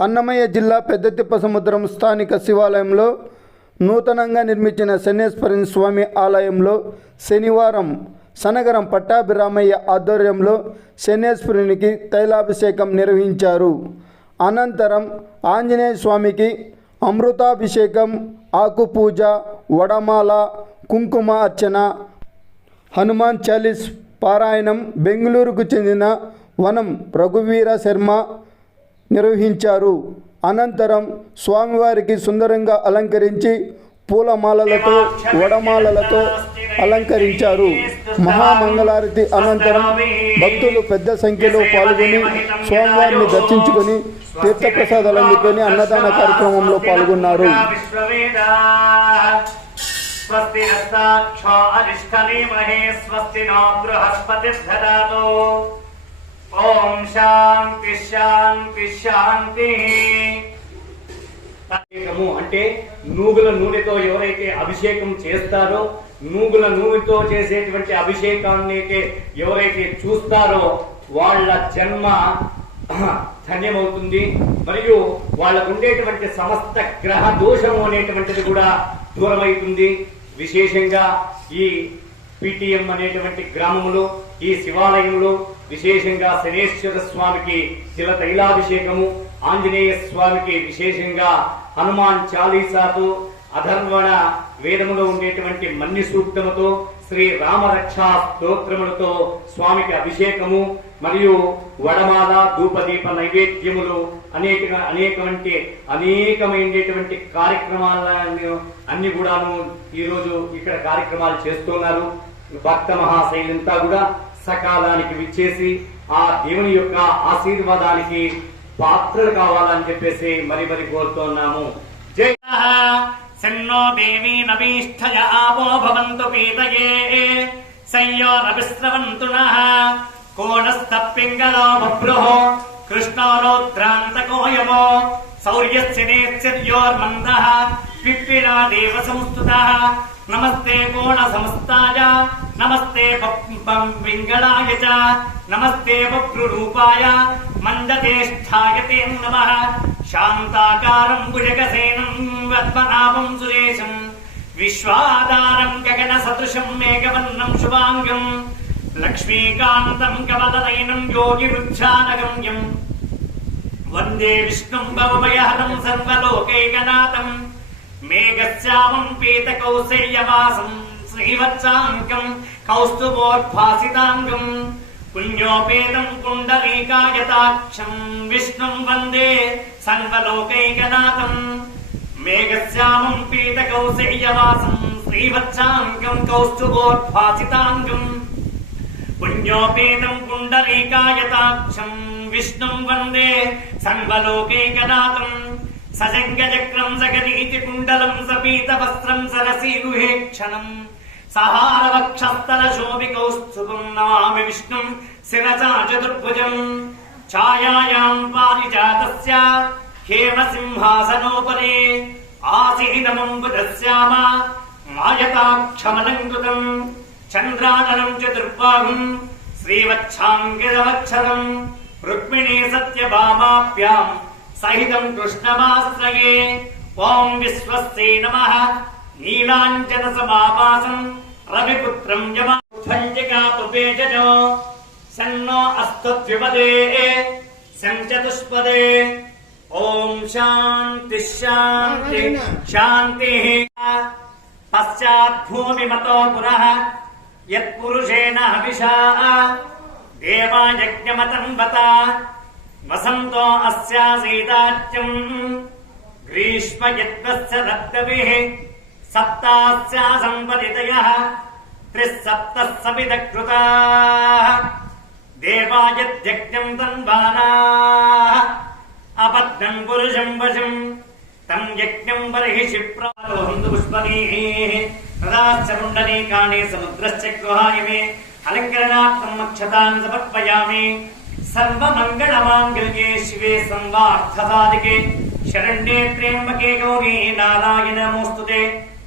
అన్నమయ్య జిల్లా పెద్దతిప్పసముద్రం స్థానిక శివాలయంలో నూతనంగా నిర్మించిన శనేశ్వరి స్వామి ఆలయంలో శనివారం సనగరం పట్టాభిరామయ్య ఆధ్వర్యంలో శనేశ్వరునికి తైలాభిషేకం నిర్వహించారు. అనంతరం ఆంజనేయ స్వామికి అమృతాభిషేకం, ఆకుపూజ, వడమాల, కుంకుమ అర్చన, హనుమాన్ చాలీస్ పారాయణం బెంగళూరుకు చెందిన వనం రఘువీర శర్మ నిర్వహించారు. అనంతరం స్వామివారికి సుందరంగా అలంకరించి పూలమాలలతో, వడమాలలతో అలంకరించారు. మహామంగళారతి అనంతరం భక్తులు పెద్ద సంఖ్యలో పాల్గొని స్వామివారిని దర్శించుకొని తీర్థప్రసాదాలు అందుకొని అన్నదాన కార్యక్రమంలో పాల్గొన్నారు. ఓం శాంతి శాంతి శాంతి. అంటే నూగుల నూనెతో ఎవరైతే అభిషేకం చేస్తారో, నూగుల నూనెతో చేసేటువంటి అభిషేకాన్ని అయితే ఎవరైతే చూస్తారో వాళ్ళ జన్మ ధన్యమవుతుంది. మరియు వాళ్ళకు ఉండేటువంటి సమస్త గ్రహ దోషము అనేటువంటిది కూడా దూరమవుతుంది. విశేషంగా ఈ పిటిఎం అనేటువంటి గ్రామంలో ఈ శివాలయంలో విశేషంగా శనేశ్వర స్వామికి తిల తైలాభిషేకము, ఆంజనేయ స్వామికి విశేషంగా హనుమాన్ చాలీసాతో, అధర్వణ వేదములో ఉండేటువంటి మన్ని సూక్తముతో, శ్రీ రామరక్షా స్తోత్రములతో స్వామికి అభిషేకము మరియు వడమాల, ధూపదీప నైవేద్యములు అనేకమైనటువంటి కార్యక్రమాలను అన్ని కూడాను ఈరోజు ఇక్కడ కార్యక్రమాలు చేస్తున్నారు. భక్త మహాశైలంతా కూడా సకాలానికి విచ్చేసి ఆ దేవుని యొక్క ఆశీర్వాదానికి పాత్రలు కావాలని చెప్పేసి మరి కోరుతున్నాము. జై సన్నో దేవీ నభీష్ఠయ ఆపో భవంతు పీతయే సంయోరవిశ్రవంతునః కోణస్థప్పింగళో బభ్రుః కృష్ణో రౌద్రాంతకోయమో శౌర్యస్య నేత్స్యోర్మందః పిప్పిలా దేవ సంస్తుతః నమస్తే కోణ సంస్థాయ నమస్తే పింగళాయ చ నమస్తే బభ్రురూపాయ మందతేష్ఠాయ తే నమః. శాంతాకారం భుజగసేనం పద్మనాభం సురేశం విశ్వాధారం గగన సదృశం మేఘవర్ణం శుభాంగం లక్ష్మీకాంతం కమలనయనం యోగిరుచ్ఛానగమ్యం వందే విష్ణుం భవభయహరం సర్వలోకైకనాథం మేఘశ్యామం పీతకౌశల్యవాసం శ్రీవత్సాంకం కౌస్తుభోద్భాసితాంగం పుణ్యోపేతం కుండలీకాయతాక్షం విష్ణుం వందే సర్వలోకైకనాథం మేఘశ్యామం పీతకౌశల్యవాసం శ్రీవత్సాంకం కౌస్తుభోద్భాసితాంగం పుణ్యోపేతం కుండలీకాయతాక్షం విష్ణుం వందే సర్వలోకైకనాథం సజంగచక్రం సగనీతి కుండలం సపీత వస్త్రం సరసీగుహేక్షణం సహారవక్షస్థల శోభికౌస్తుభం నమామి విష్ణుం శిరసా చతుర్భుజం ఛాయాయాం పారిజాతస్య హేమసింహాసనోపరి ఆసీనమంబుధశ్యామ ఆయతాక్షమలంకృతం చంద్రాననం చతుర్బాహుం శ్రీవత్సాంగిరవక్షరం రుక్మిణీ సత్యభామాభ్యాం సహితం కృష్ణమాశ్రయే. ఓం విశ్వస్యై నమః. నీలాంజన సమాభాసం రవిపుత్రం యమాజగాతుపేజో సన్నో అస్తద్విపదే సంచతుష్పదే. ఓం శాంతి శాంతి శాంతి. పశ్చాద్భూమిమతో పునః యత్పురుషేణ హవిషా దేవాయజ్ఞమతన్వత వసంతో అస్యాసీదాచ్యం గ్రీష్మ యద్వస్య రక్తభిః సప్తాస్యా సంపదితయః త్రిసప్తః సవిదకృతాః దేవాయజ్ఞం తన్వానాః అపద్నం పురుషం వశం తం యజ్ఞం బర్హిషి ప్రాలోహంతు పుష్పనీః తదాశ్చ పుండరీకాణి సముద్రశ్చ గృహాయమే అలంకరణార్థం అక్షతాన్ సమర్పయామి. సర్వమంగళమాంగళ్యే శివే సంవార్థసాధికే శరణ్యే త్ర్యంబకే గౌరీ నారాయణ నమోస్తుతే.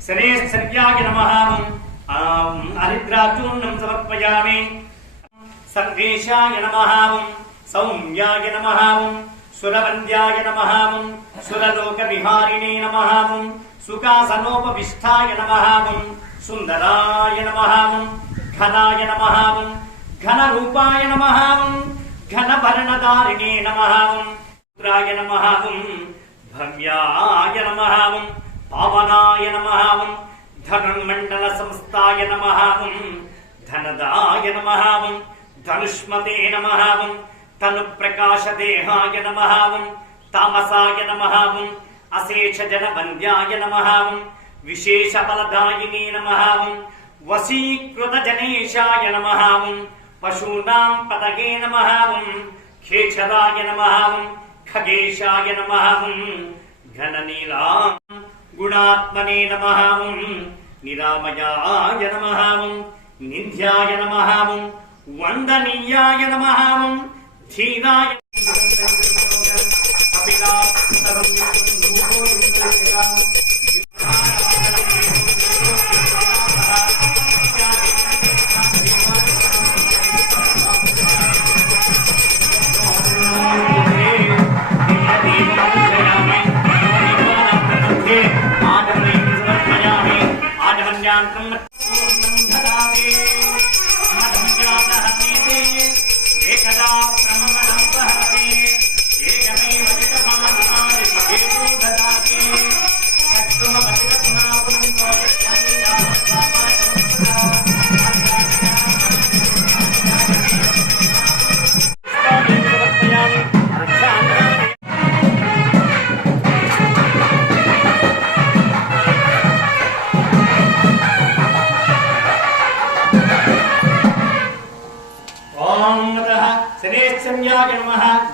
శనేశ్వర్యాయ నమః. హరిద్రాచూర్ణం సమర్పయామి. సర్వేశాయ నమః. సౌమ్యాయ నమః. సురవంద్యాయ నమః సురలోక విహారిణే నమః సుఖాసనోపవిష్టాయ నమః సుందరాయ నమః ఘనాయ నమః ఘనరూపాయ నమః ఘనభరణధారిణే నమః రుద్రాయ నమః భవ్యాయ నమః పావనాయ నమః ధనుర్మండల సంస్థాయ నమః ధనదాయ నమః ధనుష్మతే నమః తను ప్రకాశ దేహాయ నమః తామసాయ నమః అశేష జన వంద్యాయ నమః విశేష ఫలదాయినే నమః వశీకృత జనేశాయ నమః పశూనాం పతగే నమః ఖేచరాయ నమః ఖగేశాయ నమః ఘననీలా గుణాత్మనే నమః నిరామయాయ నమః నింద్యాయ నమః వందనీయాయ నమః ధీరాయ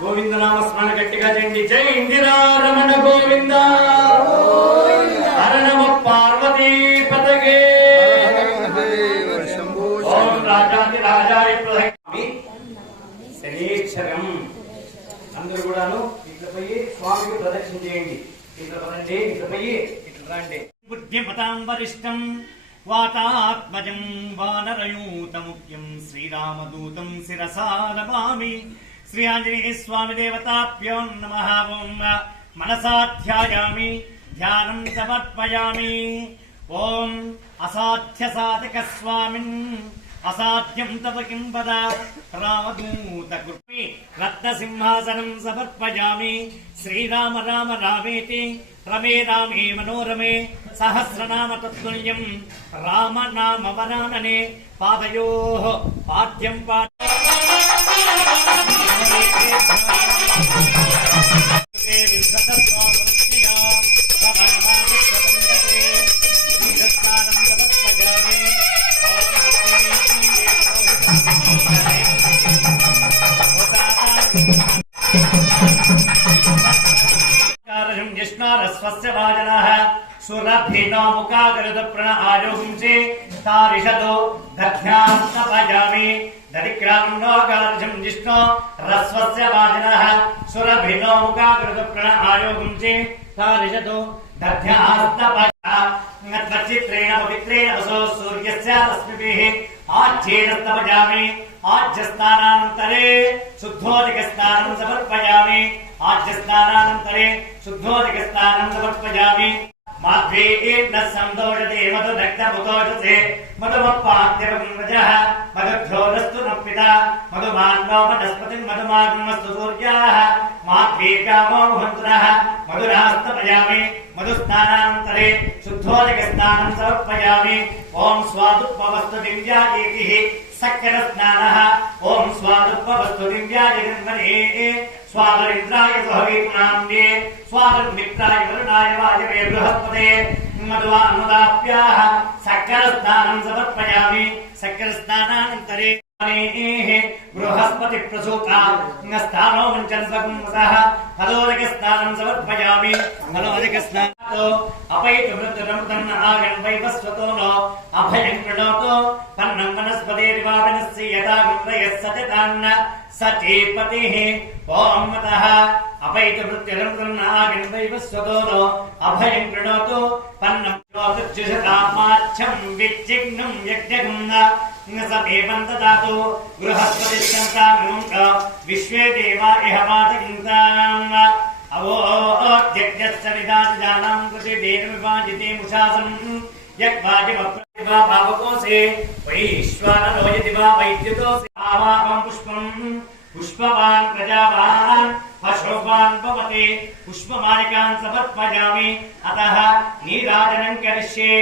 గోవింద నామ స్మరణ గట్టిగా చేయండి. జై ఇందిరా రమణ గోవింద హర నమ పార్వతీ పతగే ఓం రాజాది రాజాయ శనీశ్వరం. అందరూ కూడాను ఇట్లా పోయి స్వామికి ప్రదక్షిణ చేయండి. ఇట్లా పదండి, ఇట్లా పోయి ఇట్లా రండి. బుద్ధిమతాం వరిష్టం వాతాత్మజం వానరయూతముఖ్యం శ్రీరామదూతం శిరసా నమామి. శ్రీ ఆంజనేయ స్వామి దేవతాభ్యో నమః. ఓం మనసా ధ్యాయామి, ధ్యానం సమర్పయామి. ఓం అసాధ్య సాధక స్వామిన్ అసాధ్యం తవ కిం వద రామదూత కృపే రత్న సింహాసనం సమర్పయామి. శ్రీరామ రామ రామేతి రమే రామే మనోరమే సహస్రనామ తత్తుల్యం రామ నామ వరాననే పాదయోః పాద్యం పాద స్వస్య భాజనః సురభినో ముఖాగరద ప్రణః ఆయోగించే తారిషదో దధ్యాస్తపజామి. దరిక్రామన్నోగార్జం జిష్ణో రస్వస్య భాజనః సురభినో ముఖాగరద ప్రణః ఆయోగించే తారిషదో దధ్యాస్తపజామి. పవిత్రేణ వసో సూర్యస్య రశ్మిభిః ఆజ్యేనస్తపజామి. ఆజ్యస్నానానంతరే శుద్ధోదకస్నానం సమర్పయామి. ఆజ్యస్నానానంతరే శుద్ధోదకస్నానం సమర్పయామి. మాధ్వేన సందోషతే మధుదగ్ధముదోషతే మధుమప్పాద్యవజః మధుధ్యోరస్తు నప్పిత మధుమాన్నో వనస్పతిం మధుమాగమస్తు సూర్యాః మాధ్వేకామో ముహంతునః మధురాస్తపయామి. మధుస్నానానంతరే శుద్ధోదకస్నానం సమర్పయామి. ఓం స్వాదుపవస్తు దివ్యాయేతిః సక్కర స్నానః. ఓం స్వాదుపవస్తు దివ్యాయేతిర్వనే స్వాదరింద్రాయ సహవీతునామ్నే స్వాదర్మిత్రాయ వరుణాయ వాయవే బృహస్పతే మధువానుదాప్యాః సక్కర స్నానం సమర్పయామి. సక్కర స్నానానంతరే బృహస్పతి ప్రసూతా స్థానో వంచన్వసః ఫలోదక స్నానం సమర్పయామి. ఫలోదక స్నానతో అపైతు మృత్యురమృతన్న ఆగం వైవస్వతో నో అభయం కృణోతో పన్నం వనస్పతిర్వావనస్య యథా గుండ్రయः సచతాన్న సచేపతిః. ఓం మతః అపైతు మృత్యురమృతన్న ఆగం వైవస్వతో నో అభయం కృణోతో పన్నం జ్యోతిర్జుషతామాచ్ఛం విచ్చిగ్నం యజ్ఞగం देवं ददातु बृहस्पतिश्चन्द्रा विश्वे देवा इह पातयन्ताम् अवो यज्ञस्य विदाजानां कृते देन विभाजिते मुषासं यज्ञाजिवप्रतिभा पावकोसे वैश्वानरो यदि वा वैद्युतोऽसि आवाहं पुष्पं पुष्पवान् प्रजावान् पशुवान् भवते पुष्पमालिकान् समर्पयामि अतः नीराजनं करिष्ये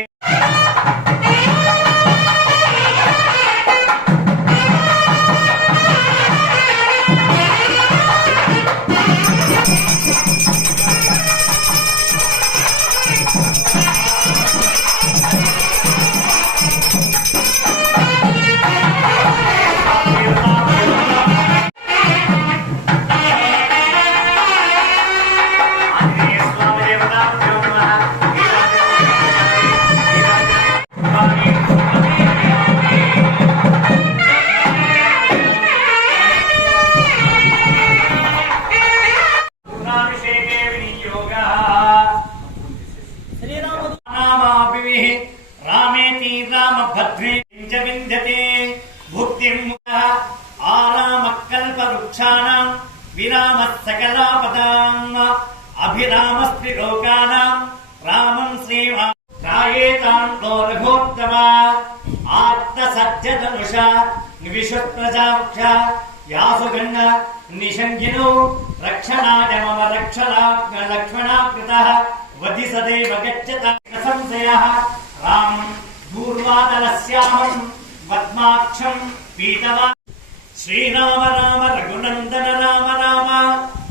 रामेति रामभद्रे विन्द्यते भुक्तिं आरामकल्पवृक्षाणां विरामः सकलापदाम् अभिरामस्त्रिलोकानां रामं श्रीराम त्रायेतां रघोत्तमा आत्तसज्जधनुषा निविशुप्रजावृक्षा यासुगण्ड निषङ्गिनो रक्षणाय मम लक्ष्मणाकृतः वधि सदैव गच्छत संशयः राम दूर्वादलस्यामं पद्माक्षं पीतवान् श्रीराम राम रघुनन्दन राम राम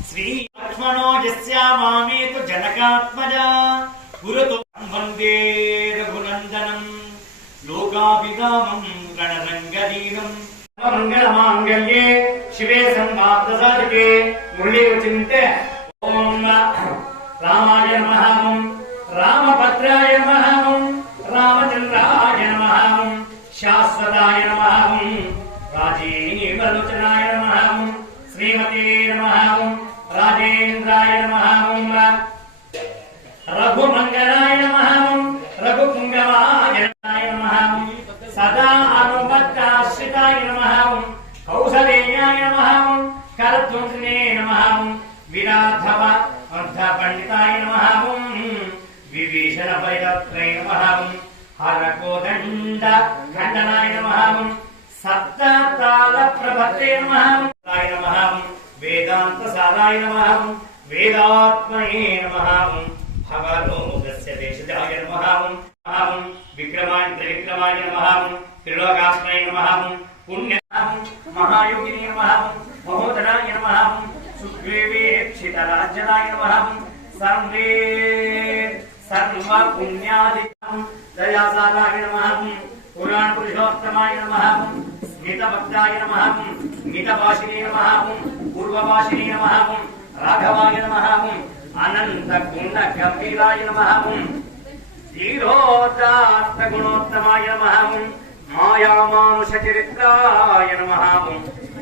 श्री लक्ष्मणो यस्यामामेतु जनकात्मजा पुरतो वन्दे रघुनन्दनं लोकाभिरामं रणरङ्गदीनं मंगलमांगल्ये शिवे संवादसाधके मुरलीचिन्ते ओम रामाय नमः रामभद्राय नमः रामचन्द्राय नमः शाश्वताय नमः राजीवलोचनाय नमः श्रीमते नमः राजेन्द्राय नमः रघुमंगलाय नमः रघुपुंगवाय नमः सदा अनुबद्धाश्रिताय नमः कौसलेयाय नमः करध्वंसिने नमः विराधव अर्धपण्डिताय नमः विभीषण परिदत्रे नमः हरकोदण्ड खण्डनाय नमः सप्तताल प्रभते नमः वेदांत साराय नमः वेदात्मने नमः भगवतोमुखस्य देशजाय नमः विक्रमाय त्रिविक्रमाय नमः त्रिलोकात्मने नमः पुण्य महायोगिने नमः महोदराय नमः सुग्रीवेक्षितराज्यनाय नमः सर्व पुण्यादिकं दयासाराय नमः पुराण पुरुषोत्तमाय नमः स्मितभक्ताय नमः स्मितभाषिणे नमः पूर्वभाषिणे नमः राघवाय नमः अनंत गुण गंभीराय नमः धीरोदात्त गुणोत्तमाय नमः माया मानुष चरित्राय नमः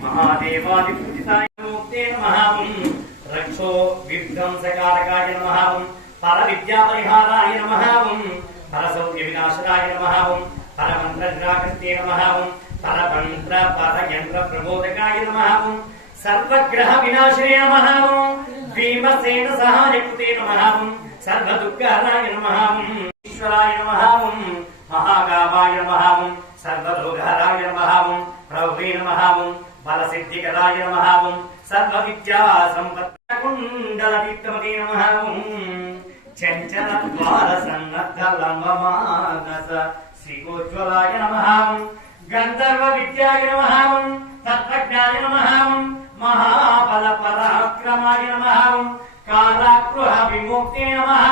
महादेवादिपूजिताय मुक्ते नमः रक्षो विध्वंसकारकाय नमः परविद्या परिहाराय नमः परसौख्य विनाशकाय नमः परमन्त्रग्राकृत्ये नमः परमन्त्र परयन्त्र प्रबोधकाय नमः सर्वग्रह विनाशिने नमः भीमसेन सहायकृते नमः सर्वदुःखहराय नमः ईश्वराय नमः महागावाय नमः सर्वरोगहराय नमः प्रभवे नमः बलसिद्धिकराय नमः सर्वविद्या सम्पत्कुण्डलदीप्तमते नमः चञ्चल द्वार सन्नद्ध लम्बमानस श्रीगोज्ज्वलाय नमः गन्धर्व विद्याय नमः तत्त्वज्ञाय नमः महाबल पराक्रमाय नमः कालागृह विमुक्ते नमः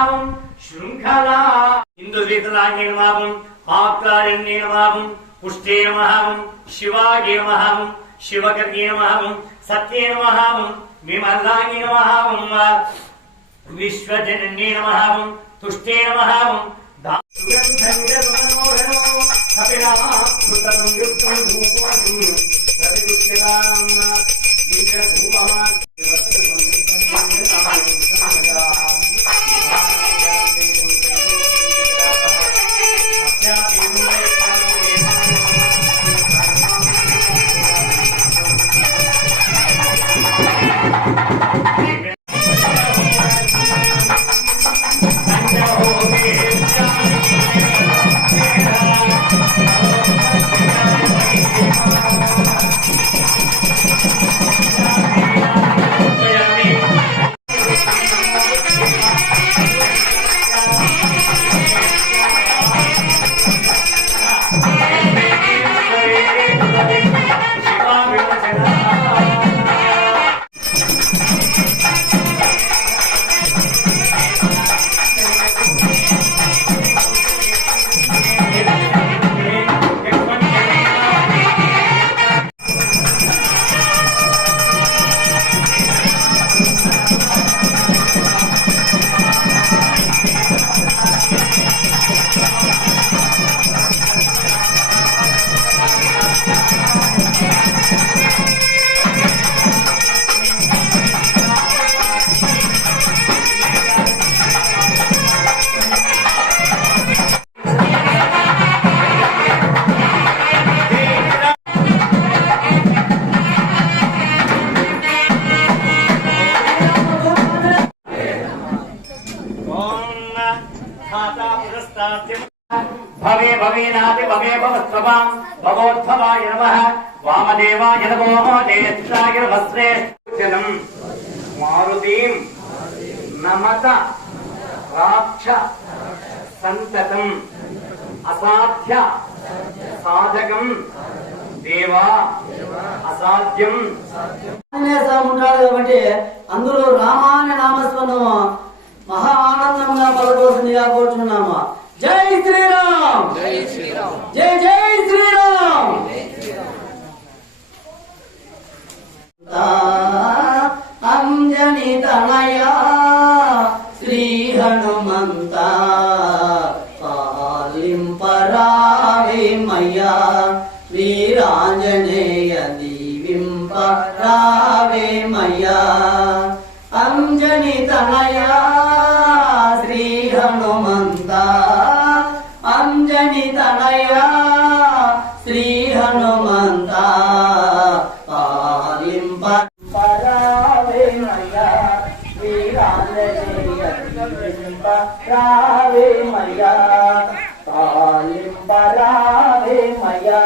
शृङ्खला इन्दुद्वितलाय नमः आकारण्ये नमः पुष्टे नमः शिवाय नमः शिवकर्ये नमः सत्ये नमः विमलाय नमः विश्वजनन्ये नमः तुष्टे नमः भवेनादि भवेभवस्त्वं भवोद्भवाय नमः वामदेवाय नमो ज्येष्ठाय नमस्तेष्ठजनं मारुतिं नमत राक्ष संततम् असाध्य साधकं దేవా అసాధ్యం ఉంటాడు కాబట్టి అందులో రామాయణ నామస్మరణము మహా ఆనందంగా పలకోసిందిగా కోరుచున్నాము. జై శ్రీరామ్, జై శ్రీరామ్, జై జై శ్రీరామ్. అంజని తనయా శ్రీ హనుమంత పాలింపరావేమయ్యా వీరాంజనేయ దీవింపరావేమయ్యా అంజని తనయా శ్రీ హనుమంత అంజని తనయా శ్రీ హనుమంత పాలింపరావేమయ్యా వీరాంజనేయ దీవింపరావేమయ్యా పాలింపరావేమయ్యా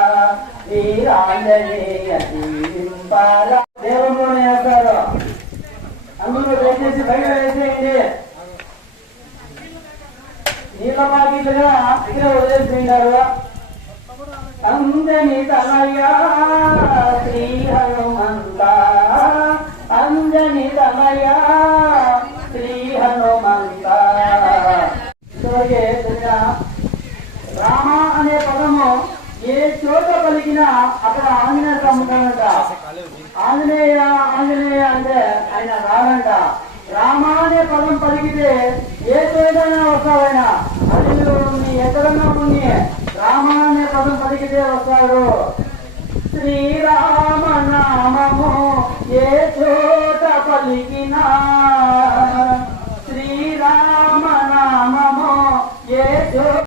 వీరాంజనేయ దీవింపరా. దేవుని వేస్తారు అందులో దయచేసి బయట వేసేయండి. నీళ్ళ పాకిట్లుగా ఇక్కడ వదిలేసిపోయినారు. అంజని తనయా శ్రీ హనుమంత అంజని తనయా శ్రీ హనుమంత. రామ అనే పదము ఏ చోట పలికినా అక్కడ ఆంజనేయ సముద్రమంట. ఆంజనేయ ఆంజనేయ అంటే ఆయన రాడంట. రామ అనే పదం పలికితే ఏ చోటైనా వస్తాడైనా, అడవిలో ఉన్ని ఎక్కడన్నా ఉన్ని రామ అనే పదం పలికితే వస్తాడు. శ్రీరామ